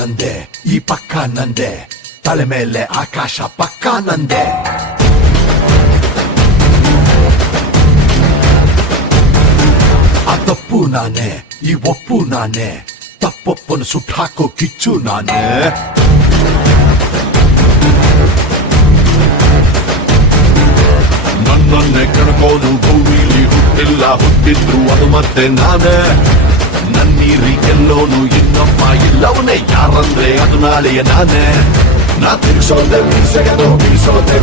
ನಂದೆ, ಈ ಪಕ್ಕ ನಂದೆ, ತಲೆ ಮೇಲೆ ಆಕಾಶ ಪಕ್ಕ ನಂದೆ. ಆ ತಪ್ಪು ನಾನೇ, ಈ ಒಪ್ಪು ನಾನೇ, ತಪ್ಪೊಪ್ಪನ್ನು ಸುಟ್ಟಾಕೋ ಕಿಚ್ಚು ನಾನೇ. ನನ್ನನ್ನೇ ಕೆಣಕೋನು ಭೂಮಿಲಿ ಹುಟ್ಟಿಲ್ಲ, ಹುಟ್ಟಿದ್ರು ಅದು ಮತ್ತೆ ನಾನೇ. ನನ್ನೀರಿ ಗೆಲ್ಲೋನು ಇನ್ನೊಬ್ಬ ಇಲ್ಲವನೇ, ಯಾರಂದ್ರೆ ಅದು ನಾಳೆಯ ನಾನೇ. ನಾ ತಿರ್ಸೋದೆ ಮೀಸೆಗೆದು ಬೀಸೋದೆ